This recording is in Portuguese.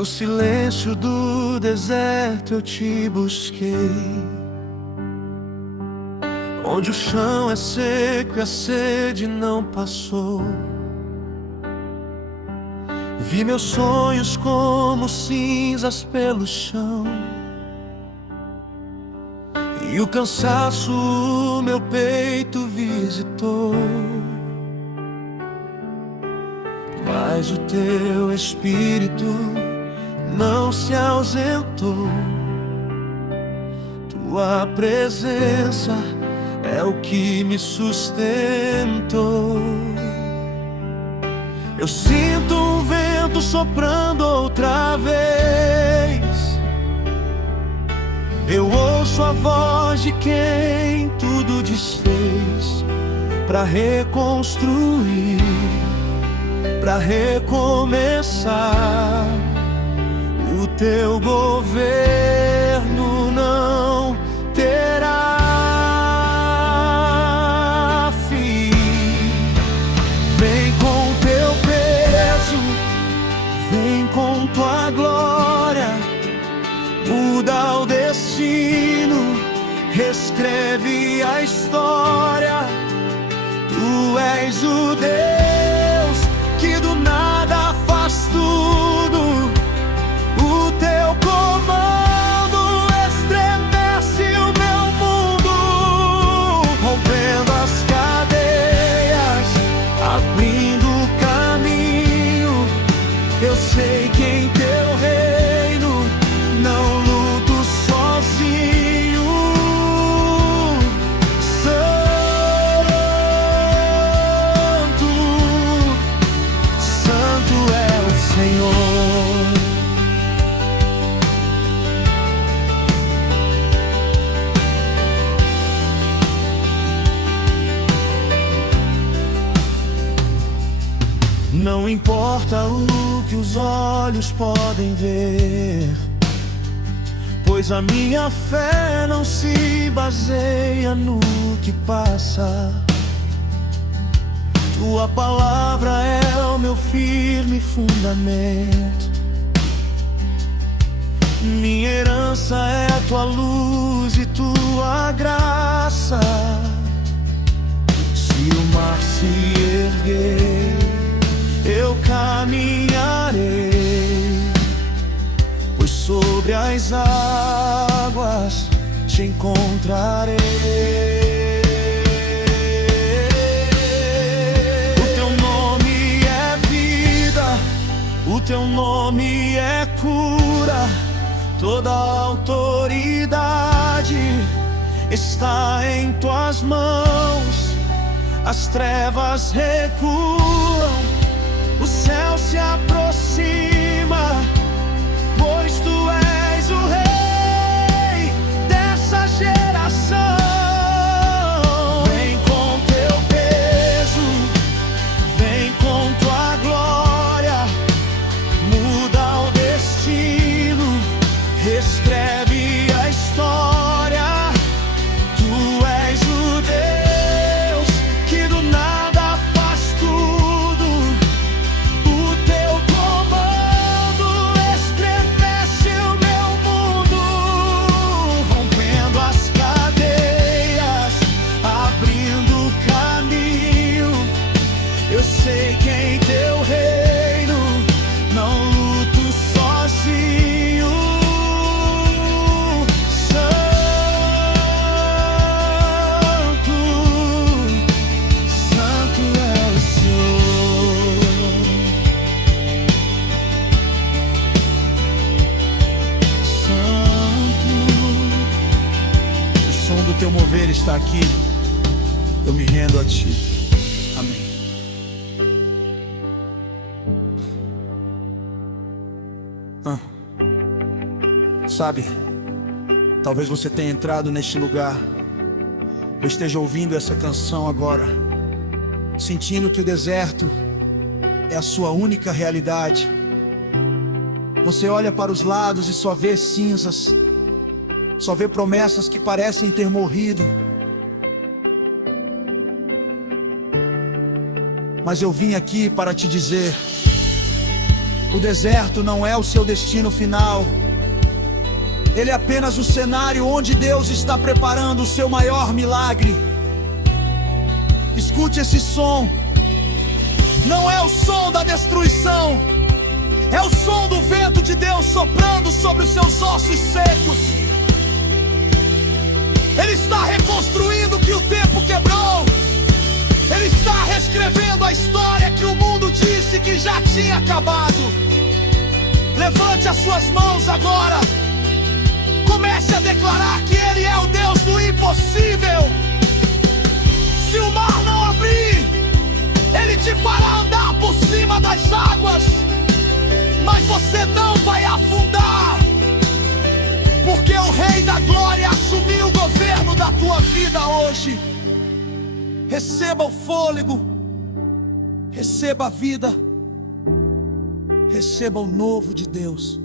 No silêncio do deserto eu te busquei, onde o chão é seco e a sede não passou. Vi meus sonhos como cinzas pelo chão, e o cansaço meu peito visitou. Mas o teu espírito não se ausentou. Tua presença é o que me sustentou. Eu sinto um vento soprando outra vez. Eu ouço a voz de quem tudo desfez, pra reconstruir, pra recomeçar. O teu governo não terá fim. Vem com teu peso, vem com tua glória, muda o destino, reescreve a história. Tu és o Deus que do nada faz tudo. O teu comando estremece o meu mundo, rompendo as cadeias, abrindo o caminho. Eu sei que em teu reino não luto sozinho. Santo é o Senhor. Não importa o que os olhos podem ver, pois a minha fé não se baseia no que passa. Tua palavra é o meu firme fundamento. Minha herança é tua luz e tua graça. Se o mar se erguer, eu caminharei, pois sobre as águas te encontrarei. O teu nome é vida, o teu nome é cura. Toda autoridade está em tuas mãos. As trevas recuam, o céu se aproxima, pois tu és o rei dessa geração. Vem com teu peso, vem com tua glória, muda o destino, reescreve a história. Tu és o Deus que do nada faz tudo. Eu sei que em teu reino não luto sozinho. Santo, Santo é o Senhor. Santo, o som do teu mover está aqui. Eu me rendo a ti. Amém. Sabe, talvez você tenha entrado neste lugar, ou esteja ouvindo essa canção agora, sentindo que o deserto é a sua única realidade. Você olha para os lados e só vê cinzas, só vê promessas que parecem ter morrido. Mas eu vim aqui para te dizer O deserto não é o seu destino final. Ele é apenas o cenário onde Deus está preparando o seu maior milagre. Escute esse som. Não é o som da destruição, é o som do vento de Deus soprando sobre os seus ossos secos. Ele está reconstruindo o que o tempo quebrou. Ele está reescrevendo a história que o mundo disse que já tinha acabado. Levante as suas mãos agora. Comece a declarar que Ele é o Deus do impossível. Se o mar não abrir, Ele te fará andar por cima das águas, mas você não vai afundar, porque o Rei da Glória assumiu o governo da tua vida hoje. Receba o fôlego, receba a vida, receba o novo de Deus.